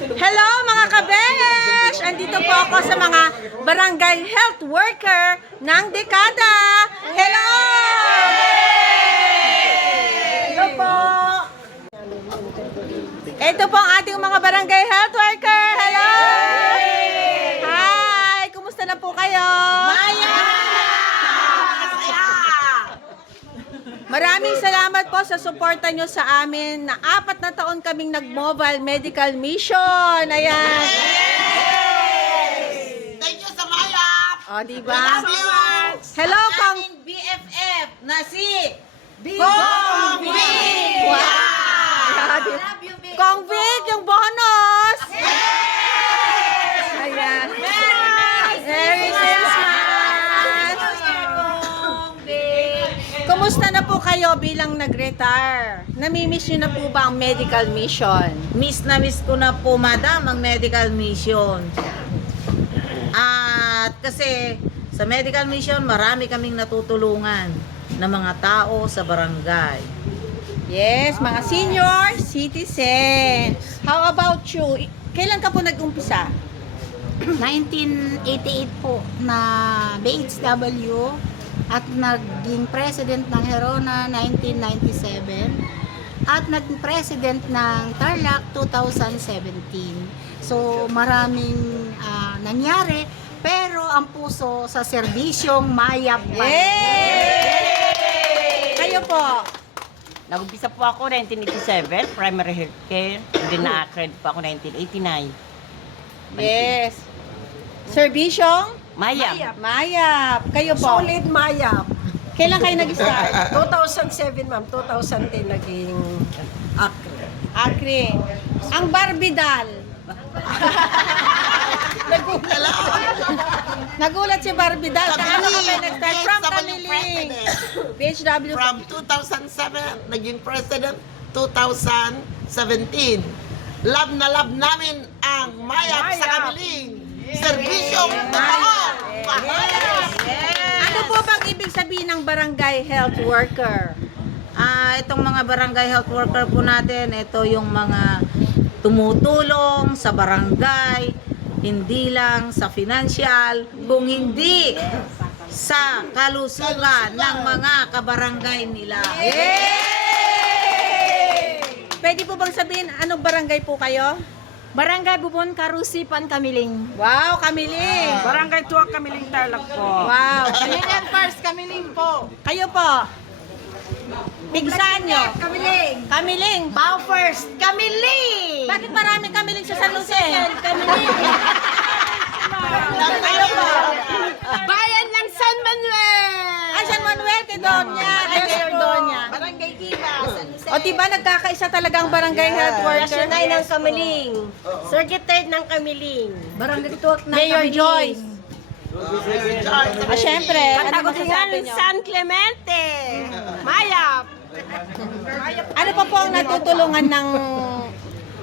Hello mga kabesh! Andito po ako sa mga barangay health worker ng dekada. Hello! Hello po! Ito po ang ating mga barangay health worker. Hello! Hi! Kumusta na po kayo? Maraming salamat po sa suporta nyo sa amin na 4 na taon kaming nag-mobile medical mission. Ayan. Thank you sa Mayap! O, diba? Hello, Kong BFF na si Kong Vic! Wow! Kong Vic, yung bonus! Ayan. Merry Christmas! Kumusta na po kayo bilang nag-retire? Namimiss nyo na po ba ang medical mission? Miss na miss ko na po, madam, ang medical mission. At kasi sa medical mission, marami kaming natutulungan na mga tao sa barangay. Yes, mga senior citizen. How about you? Kailan ka po nag-umpisa? 1988 po na BHW at naging president ng Herona 1997 at naging president ng Tarlac 2017. So maraming nangyari pero ang puso sa serbisyong Mayap pa rin. Yay! Kayo po? Nag-umpisa po ako 1987, primary healthcare. Then na-accredit po ako 1989. Yes. Serbisyong? Mayap. Mayap. Kayo po? Solid Mayap. Kailan kayo nag-start? 2007, ma'am. 2010 naging Acre. Akri. Ang Barbidal. Nagulat si Barbidal. Kailan ka kayo nag-start? From Kamiling. BHW. From 2007, naging president 2017. Love na love namin ang Mayap sa Kamiling. Serbisyong totoo. Ano po bang ibig sabihin ng barangay health worker? Itong mga barangay health worker po natin, ito yung mga tumutulong sa barangay, hindi lang sa financial, kung hindi sa kalusugan ng mga kabarangay nila. Pwede po bang sabihin anong barangay po kayo? Barangay Bubon, Karusipan, Kamiling. Wow, Kamiling. Barangay Tuwak Kamiling Tarlac po. Wow. Kamiling first, Kamiling po. Kayo po? Pigsan nyo? Kamiling. Kamiling. Bao first, Kamiling. Bakit maraming Kamiling sa San Jose? Kamiling. Kayo po? Bayan ng San Manuel. Ay, San Manuel, kay Donya. Ay, kay Donya. Barangay Giba, San Jose. O, diba nagkakaisa talaga ang barangay health worker? Nasyonay ng Kamiling. Circuit 3 ng Kamiling. Barangay Tuwak ng Mayor Kamiling. Joyce. Syempre. Ano masasabi nyo? San Clemente. Mayap. Ano pa po ang natutulungan ng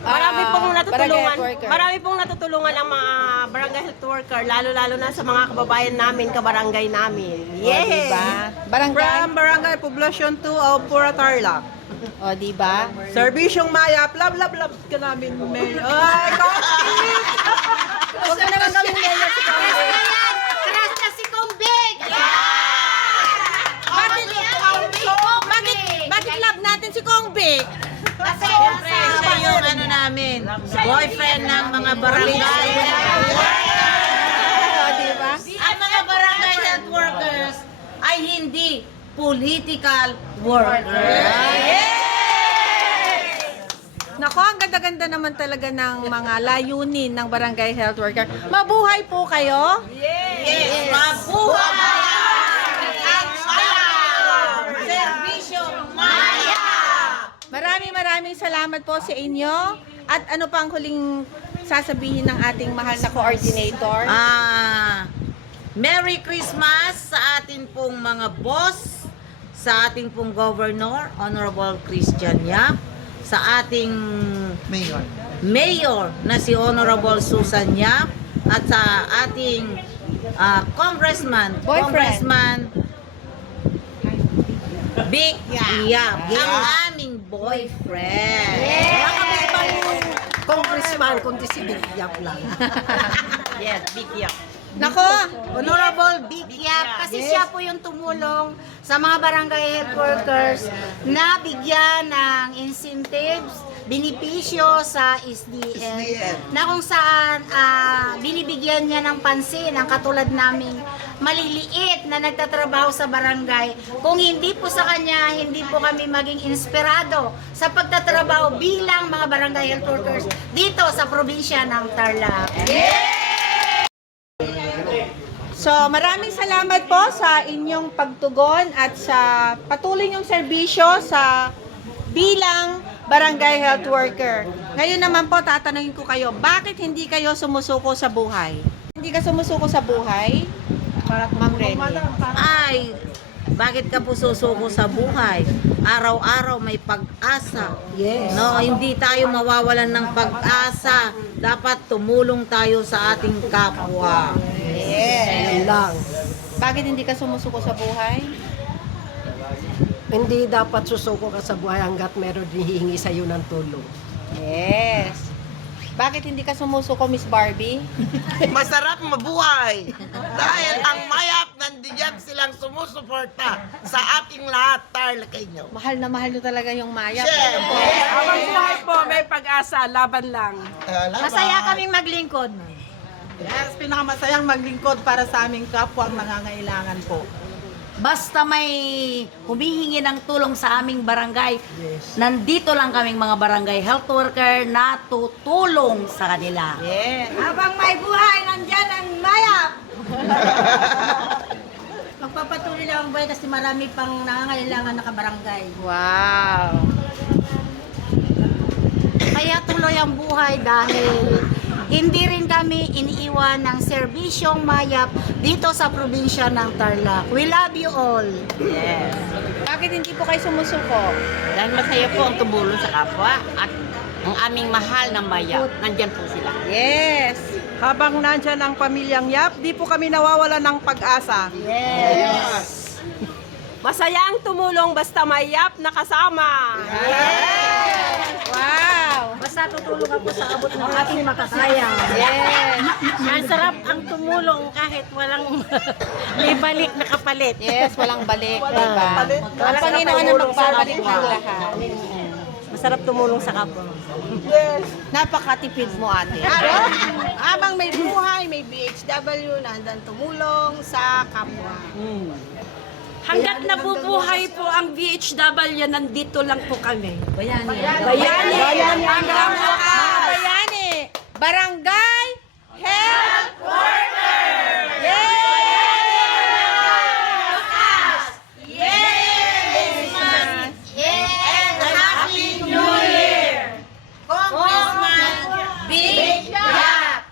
Marami pong barangay natutulungan. health worker? Marami pong natutulungan ang mga barangay health worker, lalo-lalo na sa mga kababayan namin, kabarangay namin. O, diba? Barangay? From Barangay Poblacion 2 of Pura Tarlac. O, diba? Serbisyong Mayap. Love ka namin, May. Ay, Huwag mo naman gawin mayor si Kong. Karas na si Kumbig! Bakit love natin si Kong Vic? Kasi Siya yung ano namin, boyfriend ng mga barangay. O, diba? Ang mga barangay health workers ay hindi political workers. Nako, ang ganda-ganda naman talaga ng mga layunin ng barangay health worker. Mabuhay po kayo. Yes, mabuhay ang Mayap! Serbisyong Mayap! Maraming salamat po sa inyo. At ano pa ang huling sasabihin ng ating mahal na coordinator? Merry Christmas sa atin pong mga boss, sa ating pong governor, Honorable Christian Yap, sa ating mayor na si Honorable Susan Yap, at sa ating congressman, Boyfriend. Vic Yap, ang aming boyfriend. Baka may ibang congressman, kundi si Big Yap lang. Yes, big yak. Nako, Honorable Big Yap, kasi siya po yung tumulong sa mga barangay health workers na bigyan ng incentives, binipisyo sa SDN, na kung saan binibigyan niya ng pansin ang katulad naming maliliit na nagtatrabaho sa barangay. Kung hindi po sa kanya, hindi po kami maging inspirado sa pagtatrabaho bilang mga barangay health workers dito sa probinsya ng Tarlac. so maraming salamat po sa inyong pagtugon at sa patuloy niyong serbisyo sa bilang barangay health worker. Ngayon naman po, tatanungin ko kayo, bakit hindi kayo sumusuko sa buhay? Hindi ka sumusuko sa buhay? Ma'am Rene. Ay, bakit ka po susuko sa buhay? Araw-araw may pag-asa. Yes. No, hindi tayo mawawalan ng pag-asa. Dapat tumulong tayo sa ating kapwa. Yun lang. Bakit hindi ka sumusuko sa buhay? Hindi dapat susuko ka sa buhay hanggat meron hihingi sa'yo ng tulong. Yes. Bakit hindi ka sumusuko, Miss Barbie? Masarap mabuhay dahil ang mayap nandiyan silang sumusuporta sa ating lahat, Tarlakenyo. Mahal na mahal nyo talaga yung Maya. Siyempre. Habang buhay po, may pag-asa, laban lang. Masaya kaming maglingkod. Yes, pinakamasayang maglingkod para sa aming kapwa ang nangangailangan po. Basta may humihingi ng tulong sa aming barangay, nandito lang kaming mga barangay health worker na tutulong sa kanila. Habang may buhay, nandyan ang mayap! Magpapatuloy lang ang buhay kasi marami pang nangangailangan na kabarangay. Wow. Kaya tuloy ang buhay dahil hindi rin kami iniiwan ng serbisyong mayap dito sa probinsya ng Tarlac. We love you all. Yes. Bakit hindi po kayo sumusuko? Dahil masaya po ang tumulong sa kapwa at ang aming mahal na maya, nandyan po sila. Yes. Habang nandyan ang pamilyang Yap, di po kami nawawala ng pag-asa. Yes. Masaya ang tumulong basta may Yap na kasama. Wow. Basta tutulong ako sa abot ng ating makakaya. Yes. Masarap ang tumulong kahit walang may balik na kapalit. Yes, walang balik, diba? kapalit. Ang Panginoon ang magbabalik ng lahat. Masarap tumulong sa kapwa. Napakatipid mo, ate. Habang may buhay, may BHW, nandang tumulong sa kapwa. Hanggat nabubuhay po ang VHW, nandito lang po kami. Bayani. Bayani. Hanggang mga bayani. Barangay Health Worker. Yes! Yes! And Happy New Year! Congressman Big Yap!